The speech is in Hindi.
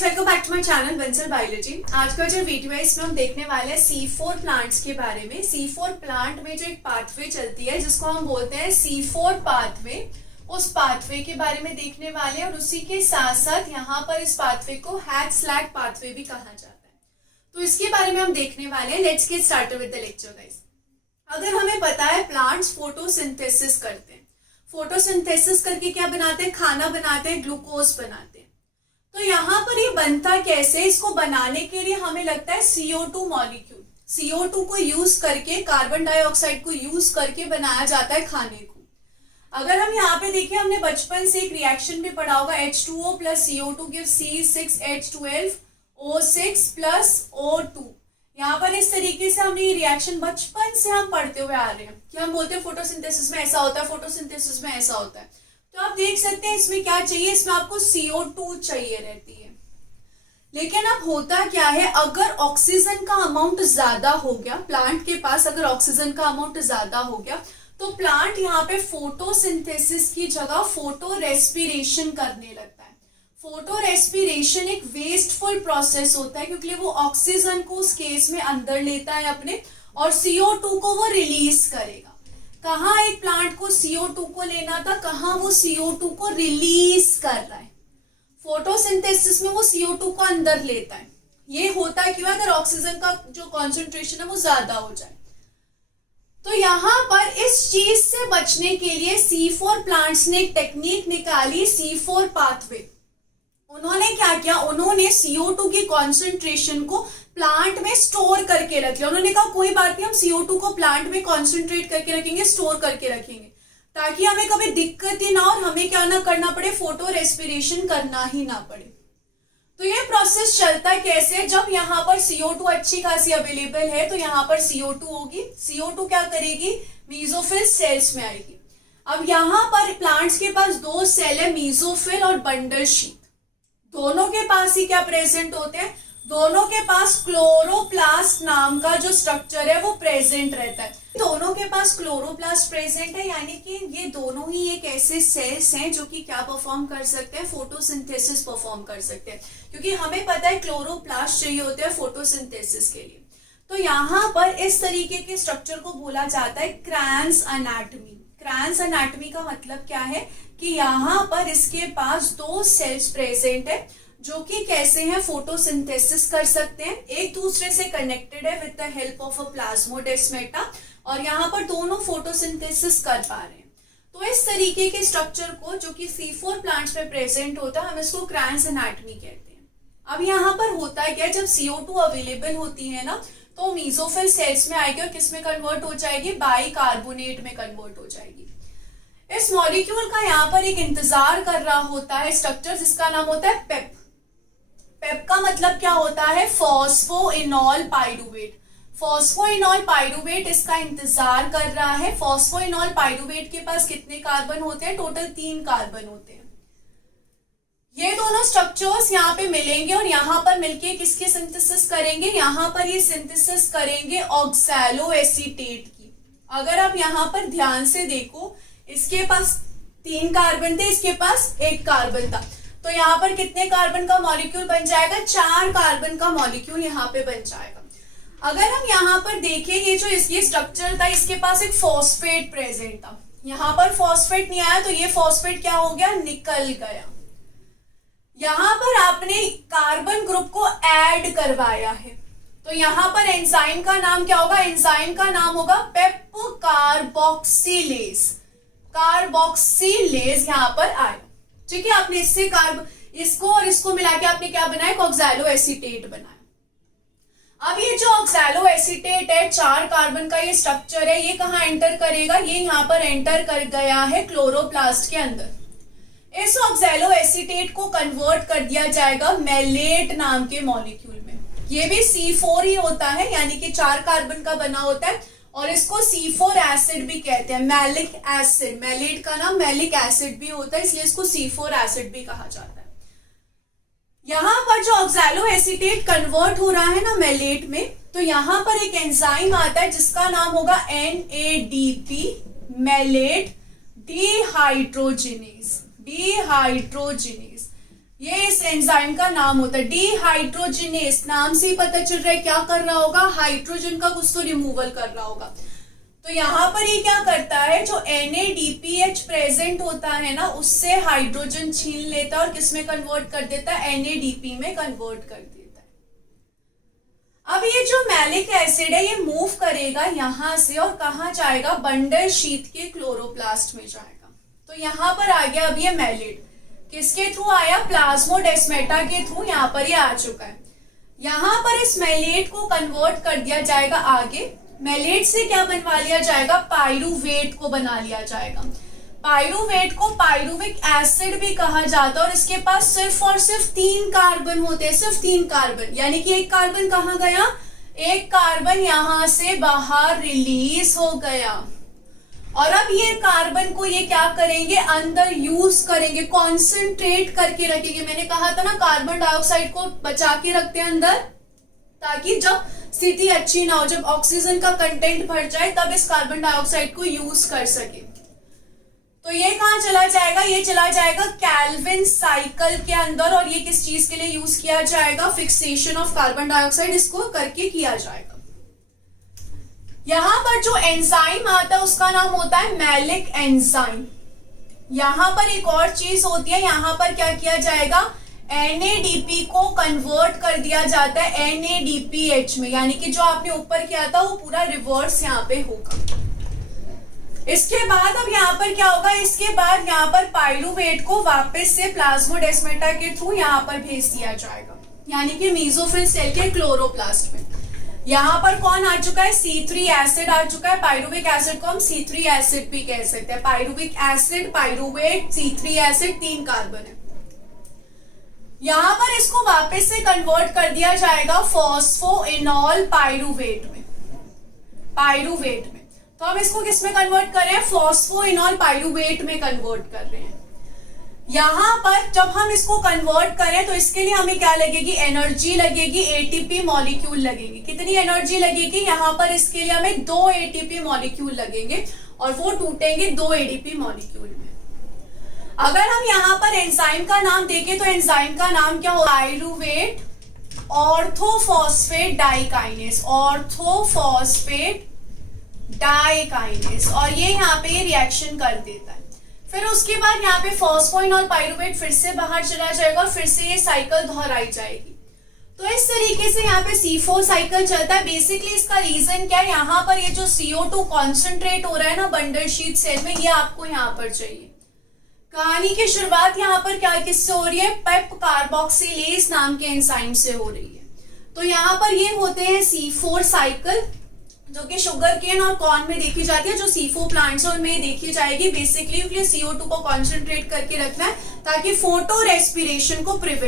Guys, welcome back to my channel Bansal Biology. आज का जो वीडियो है इसमें हम देखने वाले हैं C4 प्लांट्स के बारे में। C4 प्लांट में जो एक पाथवे चलती है जिसको हम बोलते हैं C4 पाथवे, उस पाथवे के बारे में देखने वाले हैं और उसी के साथ साथ यहाँ पर इस पाथवे को हैच-स्लैग पाथवे भी कहा जाता है, तो इसके बारे में हम देखने वाले हैं। Let's get started with the lecture guys. अगर हमें पता है प्लांट्स फोटोसिंथेसिस करते हैं, फोटोसिंथेसिस करके क्या बनाते हैं, खाना बनाते हैं, ग्लूकोज बनाते हैं। तो यहाँ पर ये बनता कैसे, इसको बनाने के लिए हमें लगता है CO2 मॉलिक्यूल। CO2 को यूज करके, कार्बन डाइऑक्साइड को यूज करके बनाया जाता है खाने को। अगर हम यहाँ पे देखें, हमने बचपन से एक रिएक्शन भी पढ़ा होगा, H2O plus CO2 gives C6H12O6 plus O2। यहाँ पर इस तरीके से हमने ये रिएक्शन बचपन से हम पढ़ते हुए आ रहे हैं कि हम बोलते हैं फोटोसिंथेसिस में ऐसा होता है, फोटोसिंथेसिस में ऐसा होता है। तो आप देख सकते हैं इसमें क्या चाहिए, इसमें आपको CO2 चाहिए रहती है। लेकिन अब होता क्या है, अगर ऑक्सीजन का अमाउंट ज्यादा हो गया प्लांट के पास, अगर ऑक्सीजन का अमाउंट ज्यादा हो गया तो प्लांट यहाँ पे फोटोसिंथेसिस की जगह फोटो रेस्पिरेशन करने लगता है। फोटो रेस्पिरेशन एक वेस्टफुल प्रोसेस होता है क्योंकि वो ऑक्सीजन को उस केस में अंदर लेता है अपने, और CO2 को वो रिलीज करेगा। कहाँ एक प्लांट को CO2 को लेना था, कहाँ वो CO2 को रिलीज कर रहा है। फोटोसिंथेसिस में वो CO2 को अंदर लेता है। ये होता है क्यों, अगर ऑक्सीजन का जो कॉन्सेंट्रेशन है वो ज्यादा हो जाए। तो यहाँ पर इस चीज से बचने के लिए C4 प्लांट्स ने एक टेक्निक निकाली, C4 पाथवे। उन्होंने क्या किया, उन्होंने CO2 की कॉन्सेंट्रेशन को प्लांट में स्टोर करके रख लिया। उन्होंने कहा कोई बात नहीं, हम CO2 को प्लांट में कॉन्सेंट्रेट करके रखेंगे, स्टोर करके रखेंगे, ताकि हमें कभी दिक्कत ही ना और हमें क्या ना करना पड़े, फोटो रेस्पिरेशन करना ही ना पड़े। तो ये प्रोसेस चलता कैसे, जब यहाँ पर CO2 अच्छी खासी अवेलेबल है तो यहाँ पर CO2 होगी। CO2 क्या करेगी, मीजोफिल सेल्स में आएगी। अब यहाँ पर प्लांट्स के पास दो सेल है, मीजोफिल और बंडल शीथ। दोनों के पास ही क्या प्रेजेंट होते हैं, दोनों के पास क्लोरोप्लास्ट नाम का जो स्ट्रक्चर है वो प्रेजेंट रहता है। दोनों के पास क्लोरोप्लास्ट प्रेजेंट है, यानी कि ये दोनों ही एक ऐसे सेल्स हैं जो कि क्या परफॉर्म कर सकते हैं, फोटोसिंथेसिस परफॉर्म कर सकते हैं। क्योंकि हमें पता है क्लोरोप्लास्ट चाहिए होते हैं फोटोसिंथेसिस के लिए। तो यहाँ पर इस तरीके के स्ट्रक्चर को बोला जाता है क्रैन्स एनाटॉमी। क्रैन्स एनाटॉमी का मतलब क्या है कि यहाँ पर इसके पास दो सेल्स प्रेजेंट है जो कि कैसे हैं, फोटोसिंथेसिस कर सकते हैं, एक दूसरे से कनेक्टेड है with the help of a plasmodesmata, और यहाँ पर दोनों फोटोसिंथेसिस कर पा रहे हैं। तो इस तरीके के स्ट्रक्चर को जो कि C4 प्लांट्स में प्रेजेंट होता है, हम इसको क्रैन्स एनाटॉमी कहते हैं। अब यहाँ पर होता है क्या, जब CO2 अवेलेबल होती है ना तो मीजोफिल सेल्स में आएगी और किस में कन्वर्ट हो जाएगी, बाइकार्बोनेट में कन्वर्ट हो जाएगी। इस मॉलिक्यूल का यहाँ पर एक इंतजार कर रहा होता है स्ट्रक्चर जिसका नाम होता है पेप। पेप का मतलब क्या होता है, फॉस्फोइनॉल पाइरूवेट। फॉस्फोइनॉल पाइरूवेट इसका इंतजार कर रहा है। फॉस्फोइनॉल पाइरूवेट के पास कितने कार्बन होते हैं, टोटल 3 कार्बन होते हैं। ये दोनों स्ट्रक्चर्स यहाँ पे मिलेंगे और यहाँ पर मिलके किसकी सिंथेसिस करेंगे, यहाँ पर ये सिंथेसिस करेंगे ऑक्सैलो एसीटेट की। अगर आप यहाँ पर ध्यान से देखो, इसके पास 3 कार्बन थे, इसके पास 1 कार्बन था, तो यहाँ पर कितने कार्बन का मॉलिक्यूल बन जाएगा, 4 कार्बन का मॉलिक्यूल यहाँ पे बन जाएगा। अगर हम यहाँ पर देखें, ये जो इसकी स्ट्रक्चर था, इसके पास एक फॉस्फेट प्रेजेंट था, यहाँ पर फॉस्फेट नहीं आया तो ये फॉस्फेट क्या हो गया, निकल गया। यहाँ पर आपने कार्बन ग्रुप को ऐड करवाया है, तो यहाँ पर एंजाइम का नाम क्या होगा, एंजाइम का नाम होगा पेप्टोकार्बोक्सिलेज। कार्बोक्सिलेज यहाँ पर आया, ठीक है। आपने इससे इसको और इसको मिला के आपने क्या बनाया, ऑक्सैलो एसीटेट बनाया। अब ये जो ऑक्सैलो एसीटेट है, 4 कार्बन का ये स्ट्रक्चर है, ये कहाँ एंटर करेगा, ये यहाँ पर एंटर कर गया है क्लोरोप्लास्ट के अंदर। इस ऑक्सैलो एसीटेट को कन्वर्ट कर दिया जाएगा मेलेट नाम के मॉलिक्यूल में। ये भी C4 ही होता है, यानी कि 4 कार्बन का बना होता है, और इसको C4 एसिड भी कहते हैं, मैलिक एसिड। मेलेट का नाम मैलिक एसिड भी होता है, इसलिए इसको C4 एसिड भी कहा जाता है। यहाँ पर जो ऑक्सैलो एसीटेट कन्वर्ट हो रहा है ना मेलेट में, तो यहाँ पर एक एंजाइम आता है जिसका नाम होगा NADP, मेलेट डिहाइड्रोजिनेज। डिहाइड्रोजिनेज ये इस एंजाइम का नाम होता है डिहाइड्रोजिनेस। नाम से ही पता चल रहा है क्या कर रहा होगा, हाइड्रोजन का कुछ तो रिमूवल कर रहा होगा। तो यहाँ पर ये क्या करता है, जो NADPH प्रेजेंट होता है ना, उससे हाइड्रोजन छीन लेता है और किसमें कन्वर्ट कर देता है, NADP में कन्वर्ट कर देता है। अब ये जो मैलिक एसिड है ये मूव करेगा यहाँ से और कहाँ जाएगा, बंडल शीथ के क्लोरोप्लास्ट में जाएगा। तो यहाँ पर आ गया अब ये मैलिड, किसके थ्रू आया, प्लाज्मोडेस्माटा के थ्रू यहाँ पर ये आ चुका है। यहाँ पर इस मैलेट को कन्वर्ट कर दिया जाएगा आगे, मैलेट से क्या बनवा लिया जाएगा, पाइरुवेट को बना लिया जाएगा। पाइरुवेट को पाइरुविक एसिड भी कहा जाता है और इसके पास सिर्फ और सिर्फ 3 कार्बन होते हैं, सिर्फ 3 कार्बन, यानी कि एक कार्बन कहाँ गया, एक कार्बन यहां से बाहर रिलीज हो गया। और अब ये कार्बन को ये क्या करेंगे, अंदर यूज करेंगे, कॉन्सेंट्रेट करके रखेंगे। मैंने कहा था ना कार्बन डाइऑक्साइड को बचा के रखते हैं अंदर, ताकि जब स्थिति अच्छी ना हो, जब ऑक्सीजन का कंटेंट भर जाए तब इस कार्बन डाइऑक्साइड को यूज कर सके। तो ये कहाँ चला जाएगा, ये चला जाएगा कैल्विन साइकिल के अंदर। और ये किस चीज के लिए यूज किया जाएगा, फिक्सेशन ऑफ कार्बन डाइऑक्साइड इसको करके किया जाएगा। यहां पर जो एंजाइम आता है उसका नाम होता है मैलिक एंजाइम। यहां पर एक और चीज होती है, यहां पर क्या किया जाएगा, NADP को कन्वर्ट कर दिया जाता है NADPH में, यानी कि जो आपने ऊपर किया था वो पूरा रिवर्स यहाँ पे होगा। इसके बाद अब यहाँ पर क्या होगा, इसके बाद यहाँ पर पाइरुवेट को वापस से प्लाज्मोडेस्माटा के थ्रू यहाँ पर भेज दिया जाएगा, यानी कि मेसोफिल सेल के क्लोरोप्लास्ट में। यहाँ पर कौन आ चुका है, C3 एसिड आ चुका है। पाइरुविक एसिड को हम C3 एसिड भी कह सकते हैं। Pyruvic acid, pyruvate, C3 acid, 3 carbon है। यहाँ पर इसको वापस से कन्वर्ट कर दिया जाएगा फॉस्फोइनॉल पाइरुवेट में, पाइरुवेट में। तो हम इसको किस में कन्वर्ट कर रहे हैं, फॉस्फोइनॉल पाइरुवेट में कन्वर्ट कर रहे हैं। यहाँ पर जब हम इसको कन्वर्ट करें तो इसके लिए हमें क्या लगेगी, एनर्जी लगेगी, ATP मॉलिक्यूल लगेगी। कितनी एनर्जी लगेगी, यहाँ पर इसके लिए हमें 2 ATP मॉलिक्यूल लगेंगे और वो टूटेंगे 2 ADP मॉलिक्यूल में। अगर हम यहाँ पर एंजाइम का नाम देखें तो एंजाइम का नाम क्या होगा, पाइरुवेट ऑर्थोफॉस्फेट डाइकाइनेस, ऑर्थोफॉस्फेट डाइकाइनेस। और ये यहाँ पे रिएक्शन कर देता है। फिर उसके बाद यहाँ पे फॉस्फोइनॉल पाइरुवेट फिर से बाहर चला जाएगा और फिर से ये साइकिल दोहराई जाएगी। तो इस तरीके से यहाँ पे C4 साइकिल चलता है। बेसिकली इसका रीजन क्या है, यहाँ पर ये जो CO2 कॉन्सेंट्रेट हो रहा है ना बंडल शीथ सेल में, ये आपको यहाँ पर चाहिए। कहानी की शुरुआत यहाँ पर क्या किससे हो रही है, पेप कार्बोक्सिलेज नाम के एंजाइम से हो रही है। तो यहाँ पर ये होते हैं C4 साइकिल, जो कि शुगर केन और कॉर्न में देखी जाती है, जो C4 प्लांट्स है उनमें देखी जाएगी। बेसिकली CO2 को कॉन्सेंट्रेट करके रखना है ताकि फोटो रेस्पिरेशन को प्रिवेंट